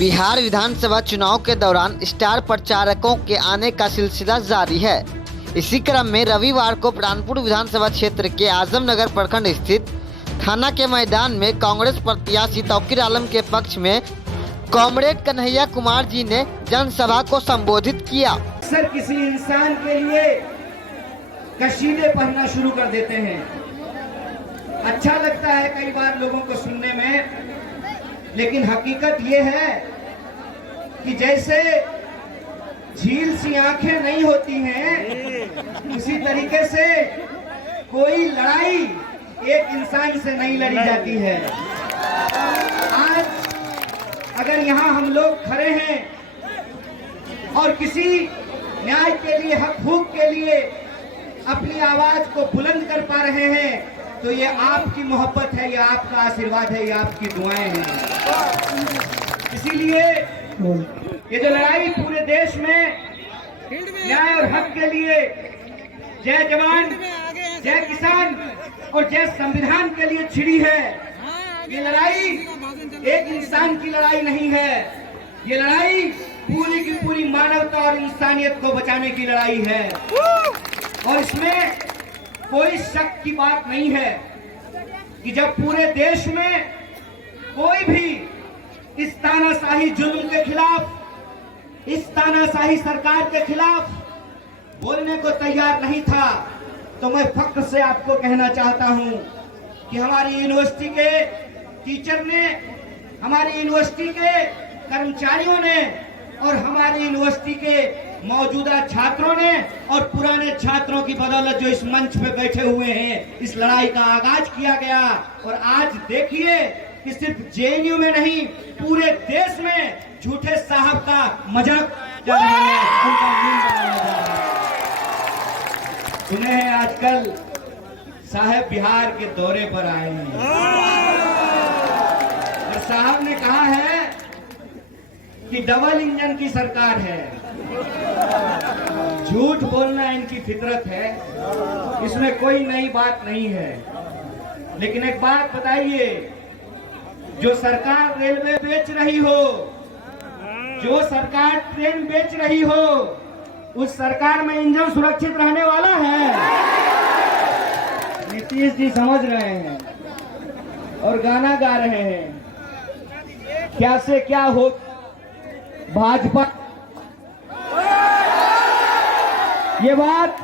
बिहार विधानसभा चुनाव के दौरान स्टार प्रचारकों के आने का सिलसिला जारी है। इसी क्रम में रविवार को प्राणपुर विधानसभा क्षेत्र के आजमनगर प्रखंड स्थित थाना के मैदान में कांग्रेस प्रत्याशी तौकीर आलम के पक्ष में कॉमरेड कन्हैया कुमार जी ने जनसभा को संबोधित किया। अक्सर किसी इंसान के लिए कशीदे पढ़ना शुरू कर देते हैं। अच्छा लगता है कई बार लोगों को सुनने में, लेकिन हकीकत ये है कि जैसे झील सी आंखें नहीं होती हैं, उसी तरीके से कोई लड़ाई एक इंसान से नहीं लड़ी जाती है। आज अगर यहाँ हम लोग खड़े हैं और किसी न्याय के लिए, हक हुकूक के लिए अपनी आवाज को बुलंद कर पा रहे हैं, तो ये आपकी मोहब्बत है, ये आपका आशीर्वाद है, ये आपकी दुआएं हैं। इसीलिए ये जो लड़ाई पूरे देश में न्याय और हक के लिए, जय जवान जय किसान और जय संविधान के लिए छिड़ी है, ये लड़ाई एक इंसान की लड़ाई नहीं है, ये लड़ाई पूरी की पूरी मानवता और इंसानियत को बचाने की लड़ाई है। और इसमें कोई शक की बात नहीं है कि जब पूरे देश में कोई भी इस तानाशाही जुल्म के खिलाफ, इस तानाशाही सरकार के खिलाफ बोलने को तैयार नहीं था, तो मैं फख्र से आपको कहना चाहता हूं कि हमारी यूनिवर्सिटी के टीचर ने, हमारी यूनिवर्सिटी के कर्मचारियों ने और हमारी यूनिवर्सिटी के मौजूदा छात्रों ने और पुराने छात्रों की बदौलत जो इस मंच पे बैठे हुए हैं, इस लड़ाई का आगाज किया गया। और आज देखिए कि सिर्फ जेएनयू में नहीं, पूरे देश में झूठे साहब का मजाक चल रहा है, उनका मीम बनाया जा रहा है। सुने हैं आजकल साहब बिहार के दौरे पर आए हैं और साहब ने कहा है कि डबल इंजन की सरकार है। झूठ बोलना इनकी फितरत है, इसमें कोई नई बात नहीं है। लेकिन एक बात बताइए, जो सरकार रेलवे बेच रही हो, जो सरकार ट्रेन बेच रही हो, उस सरकार में इंजन सुरक्षित रहने वाला है? नीतीश जी समझ रहे हैं और गाना गा रहे हैं, क्या से क्या हो भाजपा। ये बात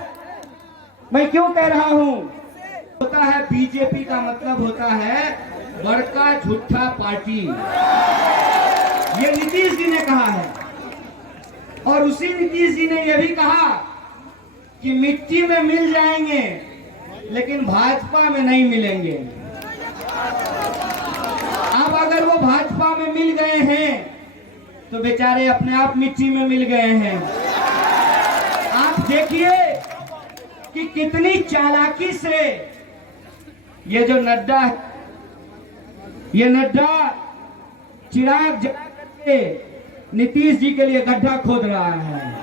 मैं क्यों कह रहा हूं? होता है बीजेपी का मतलब होता है बड़का झूठा पार्टी। ये नीतीश जी ने कहा है और उसी नीतीश जी ने यह भी कहा कि मिट्टी में मिल जाएंगे लेकिन भाजपा में नहीं मिलेंगे। अब अगर वो भाजपा में मिल गए हैं तो बेचारे अपने आप मिट्टी में मिल गए हैं। आप देखिए कि कितनी चालाकी से ये जो नड्डा है, ये नड्डा चिराग जला करके नीतीश जी के लिए गड्ढा खोद रहा है।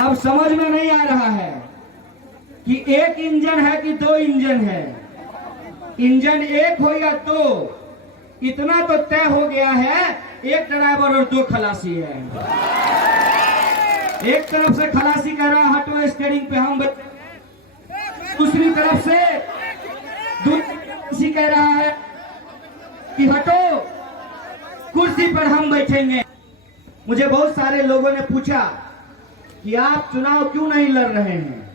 अब समझ में नहीं आ रहा है कि एक इंजन है कि दो इंजन है। इंजन एक हो या दो, इतना तो तय हो गया है, एक ड्राइवर और दो खलासी है। एक तरफ से खलासी कह रहा है हटो स्टीयरिंग पे हम, दूसरी तरफ से खलासी कह रहा है कि हटो कुर्सी पर हम बैठेंगे। मुझे बहुत सारे लोगों ने पूछा कि आप चुनाव क्यों नहीं लड़ रहे हैं?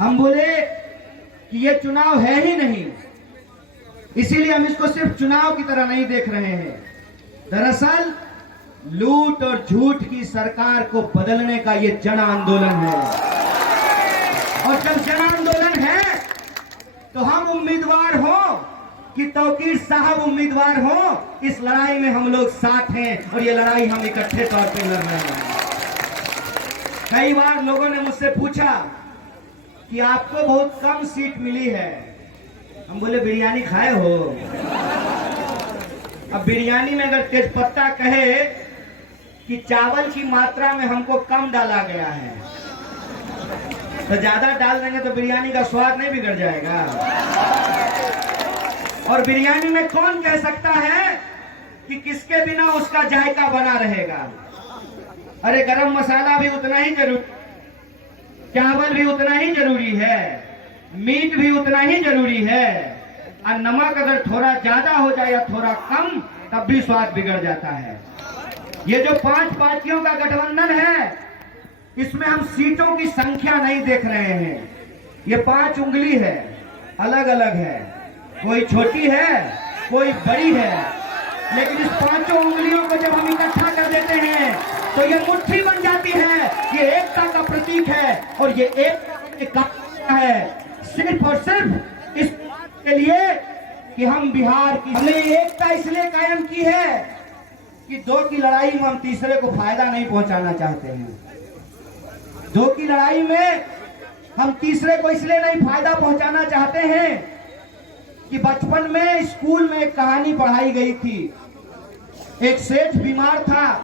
हम बोले कि ये चुनाव है ही नहीं, इसीलिए हम इसको सिर्फ चुनाव की तरह नहीं देख रहे हैं। दरअसल लूट और झूठ की सरकार को बदलने का ये जन आंदोलन है। और जब जन आंदोलन है तो हम उम्मीदवार हो कि तौकीर साहब उम्मीदवार हो, इस लड़ाई में हम लोग साथ हैं और ये लड़ाई हम इकट्ठे तौर पे लड़ रहे हैं। कई बार लोगों ने मुझसे पूछा कि आपको बहुत कम सीट मिली है। हम बोले बिरयानी खाए हो? अब बिरयानी में अगर तेजपत्ता कहे कि चावल की मात्रा में हमको कम डाला गया है, तो ज्यादा डाल देंगे तो बिरयानी का स्वाद नहीं बिगड़ जाएगा। और बिरयानी में कौन कह सकता है कि किसके बिना उसका जायका बना रहेगा। अरे गरम मसाला भी उतना ही जरूरी, चावल भी उतना ही जरूरी है, मीट भी उतना ही जरूरी है, और नमक अगर थोड़ा ज्यादा हो जाए या थोड़ा कम तब भी स्वाद बिगड़ जाता है। ये जो 5 पार्टियों का गठबंधन है, इसमें हम सीटों की संख्या नहीं देख रहे हैं। ये 5 उंगली है, अलग अलग है, कोई छोटी है कोई बड़ी है, लेकिन इस 5 उंगलियों को जब हम इकट्ठा कर देते हैं तो ये मुट्ठी बन जाती है। ये एकता का प्रतीक है, और ये एकता है सिर्फ और सिर्फ इस के लिए कि हम बिहार की, हमने एकता इसलिए कायम की है कि 2 की लड़ाई में हम तीसरे को फायदा नहीं पहुंचाना चाहते हैं। 2 की लड़ाई में हम तीसरे को इसलिए नहीं फायदा पहुंचाना चाहते हैं कि बचपन में स्कूल में एक कहानी पढ़ाई गई थी। एक सेठ बीमार था,